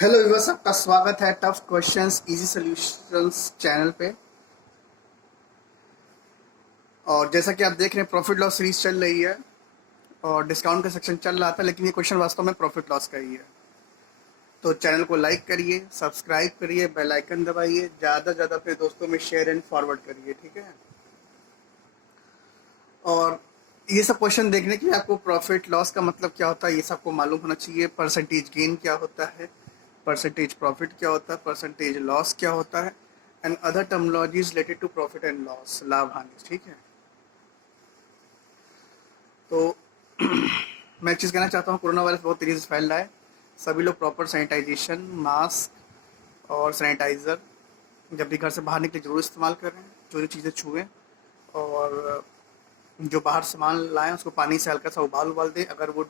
Hello viewers, आपका स्वागत है tough questions easy solutions channel पे। और जैसा कि आप देख रहे हैं प्रॉफिट लॉस सीरीज चल रही है और डिस्काउंट का सेक्शन चल रहा था, लेकिन ये क्वेश्चन वास्तव में प्रॉफिट लॉस का ही है। तो चैनल को लाइक करिए, सब्सक्राइब करिए, बेल आइकन दबाइए, ज़्यादा से ज़्यादा अपने दोस्तों में शेयर एंड फॉरवर्ड करिए, ठीक है। और ये सब क्वेश्चन देखने के लिए आपको प्रॉफिट लॉस का मतलब क्या होता है ये सबको मालूम होना चाहिए। परसेंटेज गेन क्या होता है, परसेंटेज प्रॉफिट क्या होता है, परसेंटेज लॉस क्या होता है, and other terminologies related to profit and loss, लाभ हानि, ठीक है। तो मैं एक चीज़ कहना चाहता हूँ, कोरोना वायरस बहुत तेज़ी से फैल रहा है। सभी लोग प्रॉपर सैनिटाइजेशन, मास्क और सैनिटाइज़र जब भी घर से बाहर निकले जरूर इस्तेमाल करें, जो जो चीज़ें छुएं। और जो बाहर सामान लाएं उसको पानी से हल्का सा उबाल उबाल दें, अगर वो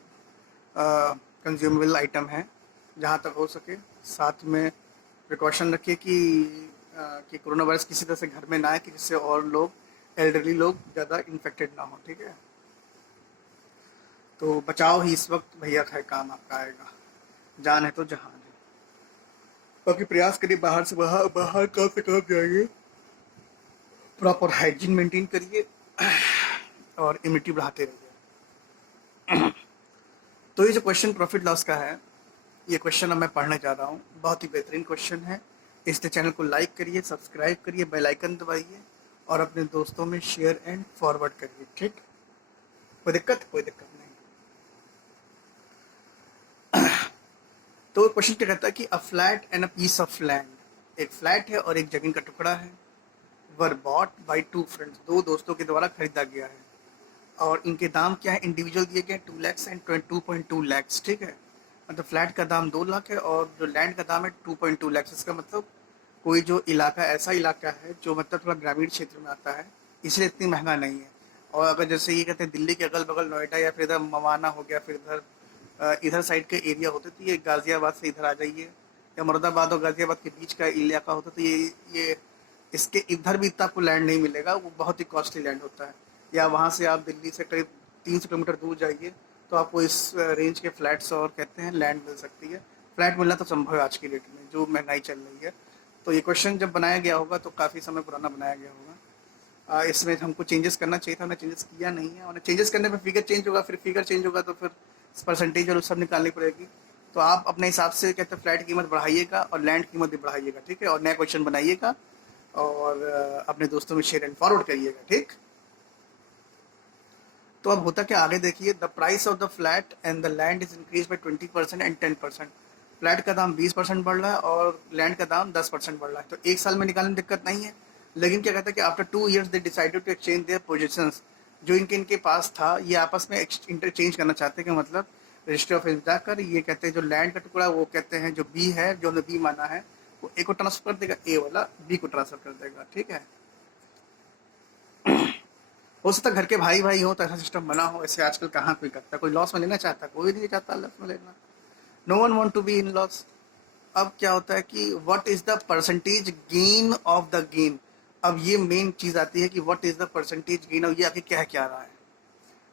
कंज्यूमेबल आइटम है, जहाँ तक हो सके। साथ में प्रिकॉशन रखिए कि कोरोना वायरस किसी तरह से घर में ना आए, कि जिससे और लोग, एल्डरली लोग ज़्यादा इन्फेक्टेड ना हो, ठीक है। तो बचाव ही इस वक्त भैया का है, काम आपका आएगा। जान है तो जहान है। बाकी प्रयास करिए बाहर से बाहर बाहर कम से कम जाइए, प्रॉपर हाइजीन मेंटेन करिए और इम्यूनिटी बढ़ाते रहिए। तो ये जो क्वेश्चन प्रॉफिट लॉस का है, ये क्वेश्चन अब मैं पढ़ने जा रहा हूँ। बहुत ही बेहतरीन क्वेश्चन है, इसलिए चैनल को लाइक करिए, सब्सक्राइब करिए, बेल आइकन दबाइए और अपने दोस्तों में शेयर एंड फॉरवर्ड करिए, ठीक। कोई दिक्कत? कोई दिक्कत नहीं। तो क्वेश्चन क्या कहता है कि a flat and a piece of land, एक फ्लैट है और एक जमीन का टुकड़ा है, were bought by two friends, दो दोस्तों के द्वारा खरीदा गया है। और इनके दाम क्या है, इंडिविजुअल दिए गए 2 लैक्स एंड 2.2 लैक्स, ठीक है। मतलब फ्लैट का दाम 2 लाख है और जो लैंड का दाम है 2.2 लैक्स। इसका मतलब कोई जो इलाका, ऐसा इलाका है जो मतलब थोड़ा ग्रामीण क्षेत्र में आता है, इसलिए इतनी महंगा नहीं है। और अगर जैसे ये कहते हैं दिल्ली के अगल बगल नोएडा या फिर इधर मवाना हो गया, फिर इधर इधर साइड के एरिया होते, तो ये गाज़ियाबाद से इधर आ जाइए, या मुरादाबाद और गाज़ियाबाद के बीच का इलाका होता, तो ये इसके इधर भी इतना आपको लैंड नहीं मिलेगा, वो बहुत ही कॉस्टली लैंड होता है। या वहाँ से आप दिल्ली से करीब 300 किलोमीटर दूर जाइए तो आपको इस रेंज के फ्लैट्स और कहते हैं लैंड मिल सकती है। फ्लैट मिलना तो संभव है आज की डेट में, जो महंगाई चल रही है। तो ये क्वेश्चन जब बनाया गया होगा तो काफ़ी समय पुराना बनाया गया होगा। इसमें हमको चेंजेस करना चाहिए था, हमने चेंजेस किया नहीं है। और चेंजेस करने पर फिगर चेंज होगा, फिर फिगर चेंज होगा तो फिर परसेंटेज और सब निकालनी पड़ेगी। तो आप अपने हिसाब से कहते हैं फ्लैट की कीमत बढ़ाइएगा और लैंड की कीमत भी बढ़ाइएगा, ठीक है। और नया क्वेश्चन बनाइएगा और अपने दोस्तों में शेयर एंड फॉरवर्ड करिएगा, ठीक। तो अब होता क्या, आगे देखिए। The price of the flat and the land is increase by 20% and 10%। Flat का दाम 20% बढ़ रहा है और लैंड का दाम 10% बढ़ रहा है। तो एक साल में निकालने में दिक्कत नहीं है, लेकिन क्या कहता है कि after 2 years they decided to exchange their positions. जो इनके पास था ये आपस में इंटरचेंज करना चाहते हैं, कि मतलब रजिस्ट्री ऑफिस जाकर ये कहते हैं जो लैंड का टुकड़ा, वो कहते हैं जो बी है, जो हमने बी माना है, वो ए को ट्रांसफर कर देगा, ए वाला बी को ट्रांसफर कर देगा, ठीक है। हो सकता है घर के भाई भाई हो तो ऐसा सिस्टम बना हो, ऐसे आजकल कहाँ कोई करता है। कोई लॉस में लेना चाहता, कोई नहीं चाहता लॉस में लेना। No one want to be in loss. अब क्या होता है कि what is the percentage gain of the gain. अब ये मेन चीज आती है कि what is the percentage gain, और ये आगे क्या रहा है।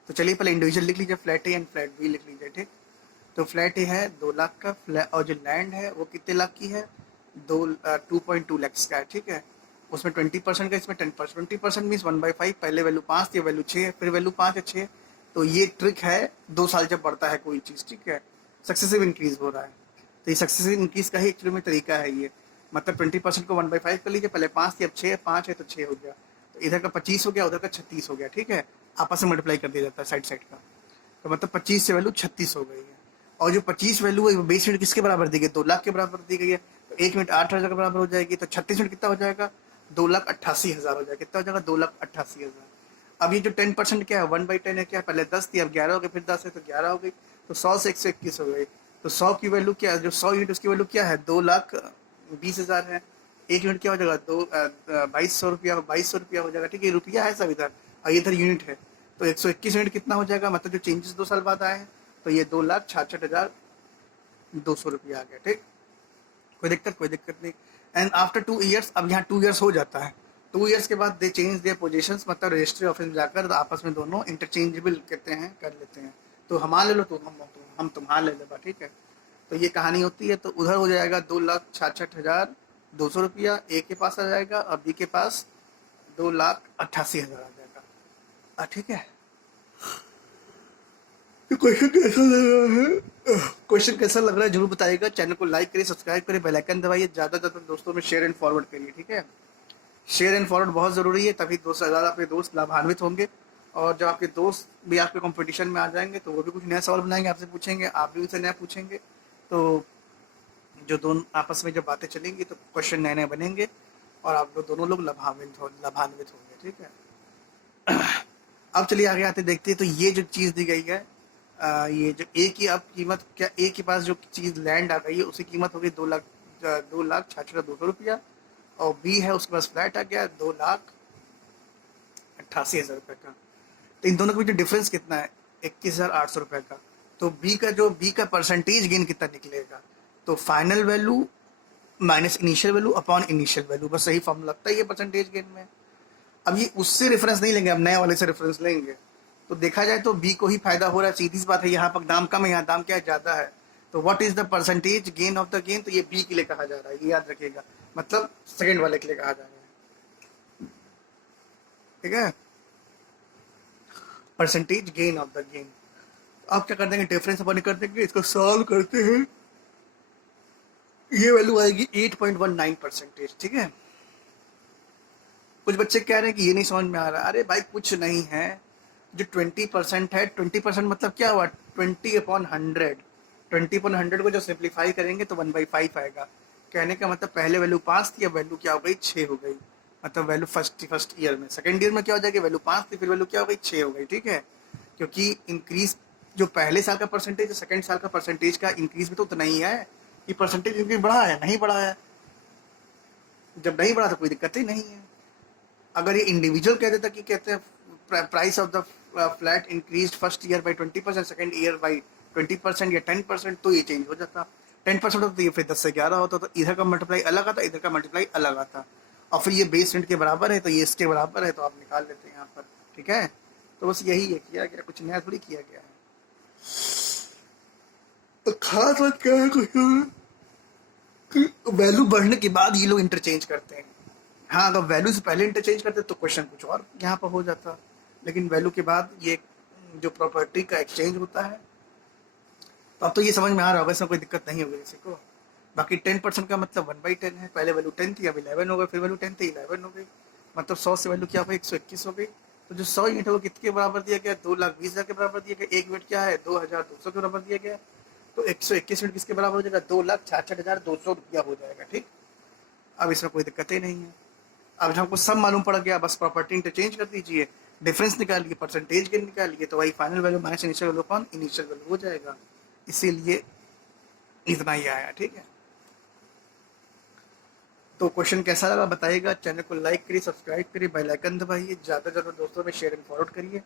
तो चलिए पहले इंडिविजुअल लिख लीजिए, flat A and flat B लिख लीजिए, ठीक। तो फ्लैट ए है 2 लाख का, फ्लैट और जो लैंड है वो कितने लाख की है, 2.2 लैक्स का है, ठीक है। उसमें 20% का, इसमें 10%। 20% मीन्स 1/5, पहले वैल्यू 5 थी, वैल्यू 6 है, फिर वैल्यू 5 है, 6। तो ये ट्रिक है, 2 साल जब बढ़ता है कोई चीज़, ठीक है, सक्सेसिव इंक्रीज हो रहा है। तो ये सक्सेसिव इंक्रीज का ही एक्चुअली में तरीका है ये। मतलब 20% को 1/5 कर लीजिए, पहले 5 थी, अब 6 है, 5 है तो 6 हो गया। तो इधर का 25 हो गया, उधर का 36 हो गया, ठीक है। आपस में मल्टीप्लाई कर दिया जाता है साइड साइड का। तो मतलब 25 से वैल्यू 36 हो गई है। और जो 25 वैल्यू है वो 20 मिनट किसके बराबर दी गई, 2 लाख के बराबर दी गई है। तो 1 मिनट 8,000 के बराबर हो जाएगी, तो 36 मिनट कितना हो जाएगा, 2,88,000 हो जाएगा। कितना हो जाएगा, 2,88,000। अब ये जो 10% क्या है, 1/10 है, क्या पहले 10 थी, अब 11 हो गई, फिर 10 है तो 11 हो गई। तो 100 से 121 हो गई। तो 100 की वैल्यू क्या है, जो 100 यूनिट उसकी वैल्यू क्या है, 2,20,000 है। 1 यूनिट क्या हो जाएगा, 2,2200 रुपया, 2,2200 रुपया हो जाएगा, ठीक है। रुपया है सब इधर और इधर यूनिट है। तो 121 यूनिट कितना हो जाएगा, मतलब जो चेंजेस 2 साल बाद आए हैं, तो ये 2,66,200 रुपया आ गया, ठीक। कोई दिक्कत? कोई दिक्कत नहीं। एंड आफ्टर 2 ईयर्स, अब यहाँ 2 ईयर्स हो जाता है। 2 ईयर्स के बाद दे चेंज देयर पोजीशंस, मतलब रजिस्ट्री ऑफिस में जाकर आपस में दोनों इंटरचेंजेबल कहते हैं, कर लेते हैं। तो हमारा ले लो, तो हम तुम्हारा ले लेगा, ठीक है। तो ये कहानी होती है। तो उधर हो जाएगा 2,66,200 रुपया ए के पास आ जाएगा और बी के पास 2,88,000 आ जाएगा। ठीक है। तो क्वेश्चन कैसा लग रहा है, क्वेश्चन कैसा लग रहा है जरूर बताइएगा। चैनल को लाइक करिए, सब्सक्राइब करिए, बेल आइकन दबाइए, ज़्यादा से ज़्यादा दोस्तों में शेयर एंड फॉरवर्ड करिए। ठीक है, शेयर एंड फॉरवर्ड बहुत ज़रूरी है, तभी दोस्त ज़्यादा आपके दोस्त लाभान्वित होंगे। और जब आपके दोस्त भी आपके कंपटीशन में आ जाएंगे तो वो भी कुछ नया सवाल बनाएंगे, आपसे पूछेंगे, आप भी उनसे नया पूछेंगे। तो जो दोनों आपस में जब बातें चलेंगी तो क्वेश्चन नए नए बनेंगे और आप लोग दोनों लोग लाभान्वित होंगे। ठीक है। अब चलिए आगे आते देखते हैं। तो ये जो चीज़ दी गई है, ये जो ए की अब कीमत, क्या ए के पास जो चीज़ लैंड आ गई है उसकी कीमत हो गई 2,66,200 रुपया, और बी है उसके पास फ्लैट आ गया 2,88,000 रुपये का। तो इन दोनों के बीच डिफरेंस कितना है, 21,800 रुपये का। तो बी का परसेंटेज गेन कितना निकलेगा, तो final value minus initial value upon initial value, बस सही फॉर्मूला लगता है ये परसेंटेज गेन में। अब ये उससे रेफरेंस नहीं लेंगे, अब नए वाले से रेफरेंस लेंगे। तो देखा जाए तो बी को ही फायदा हो रहा है, सीधी सी बात है। यहाँ पर दाम कम है, यहाँ दाम क्या ज़्यादा है। तो what is the percentage gain of the gain, तो ये बी के लिए कहा जा रहा है, ये याद रखिएगा, मतलब सेकंड वाले के लिए कहा जा रहा है। ठीक है, percentage gain of the gain. अब क्या कर देंगे, डिफरेंस अपन कर देंगे, इसको सॉल्व करते हैं। ये वैल्यू आएगी 8.19%। ठीक है। कुछ बच्चे कह रहे हैं कि ये नहीं समझ में आ रहा। अरे भाई कुछ नहीं है, जो 20% है, 20% मतलब क्या हुआ, 20/100। 20/100 को जो सिंप्लीफाई करेंगे तो 1/5 आएगा। कहने का मतलब पहले वैल्यू 5 थी, अब वैल्यू क्या हो गई, 6 हो गई। मतलब वैल्यू फर्स्ट ईयर में, सेकेंड ईयर में क्या हो जाएगी, वैल्यू 5 थी, फिर वैल्यू क्या हो गई, 6 हो गई। ठीक है, क्योंकि इंक्रीज जो पहले साल का परसेंटेज, सेकेंड साल का परसेंटेज का इंक्रीज भी तो उतना ही है कि परसेंटेज इंक्रीज बढ़ा है, नहीं बढ़ा है। जब नहीं बढ़ा तो कोई दिक्कत ही नहीं है। अगर ये इंडिविजुअल कह देता कि कहते हैं price of the flat increase first year by 20%, second year by 20% या 10%, तो ये चेंज हो जाता। 10% होता तो ये फिर 10 से 11 होता, तो इधर का मल्टीप्लाई अलग आता, इधर का मल्टीप्लाई अलग आता। और फिर ये बेस रेट के बराबर है तो ये इसके बराबर है, तो आप निकाल लेते हैं यहाँ पर। ठीक है, तो बस यही है, किया गया, कुछ नया थोड़ी किया गया है। तो खास बात क्या है कुछ कि वैल्यू बढ़ने के बाद ये लोग इंटरचेंज करते हैं। हाँ, अगर वैल्यू से पहले इंटरचेंज करते तो क्वेश्चन कुछ और यहाँ पर हो जाता, लेकिन वैल्यू के बाद ये जो प्रॉपर्टी का एक्सचेंज होता है। तो अब तो ये समझ में आ रहा होगा, इसमें कोई दिक्कत नहीं होगी किसी को। बाकी 10% का मतलब 1/10 है, पहले वैल्यू 10 थी, अब 11 हो गई, फिर वैल्यू 10 थी, 11 हो गई, मतलब 100 से वैल्यू क्या हो गई, 121 हो गई। तो जो 100 यूनिट है वो कितने बराबर दिया गया, 2,20,000 के बराबर दिया गया। एक यूनिट क्या है, 2,200 के बराबर दिया गया। तो 121 यूनिट किसके बराबर हो जाएगा, 2,66,200 रुपया हो जाएगा। ठीक, अब इसमें कोई दिक्कत ही नहीं है। अब हमको सब मालूम पड़ गया, बस प्रॉपर्टी इंटरचेंज कर दीजिए, डिफरेंस निकालिए, परसेंटेज गेन निकालिए, तो वही final value minus initial value upon initial value हो जाएगा। इसीलिए इतना ही आया। ठीक है, तो क्वेश्चन कैसा लगा बताइएगा। चैनल को लाइक करिए, सब्सक्राइब करिए, बेल आइकन दबाइए, ज़्यादा से ज़्यादा दोस्तों में शेयर एंड फॉरवर्ड करिए।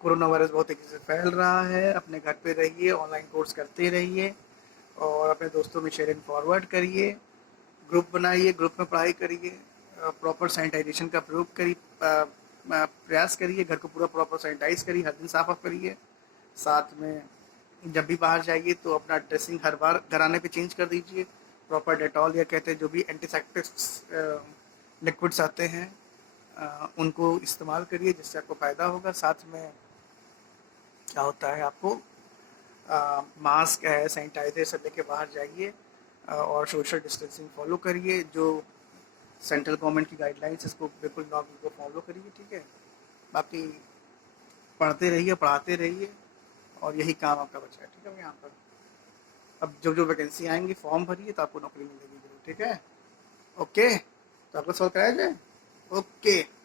कोरोना वायरस बहुत तेज़ी से फैल रहा है, अपने घर पे रहिए, ऑनलाइन कोर्स करते रहिए और अपने दोस्तों में शेयर एंड फॉरवर्ड करिए। ग्रुप बनाइए, ग्रुप में पढ़ाई करिए, प्रॉपर सैनिटाइजेशन का प्रयोग करिए, प्रयास करिए, घर को पूरा प्रॉपर सैनिटाइज करिए, हर दिन साफ ऑफ करिए। साथ में जब भी बाहर जाइए तो अपना ड्रेसिंग हर बार घर आने पे चेंज कर दीजिए। प्रॉपर डेटॉल या कहते हैं जो भी एंटीसेप्टिक्स लिक्विड्स आते हैं उनको इस्तेमाल करिए, जिससे आपको फ़ायदा होगा। साथ में क्या होता है, आपको मास्क है, सैनिटाइजर सब लेके बाहर जाइए और सोशल डिस्टेंसिंग फॉलो करिए। जो सेंट्रल गवर्नमेंट की गाइडलाइंस इसको बिल्कुल को फॉलो करिए। ठीक है, बाकी पढ़ते रहिए, पढ़ाते रहिए और यही काम आपका बचा है। ठीक है, यहाँ पर अब जो जो वैकेंसी आएंगी फॉर्म भरिए तो आपको नौकरी मिलेगी जरूर। ठीक है, ओके, तो आपको सॉल्व कराया जाए। ओके।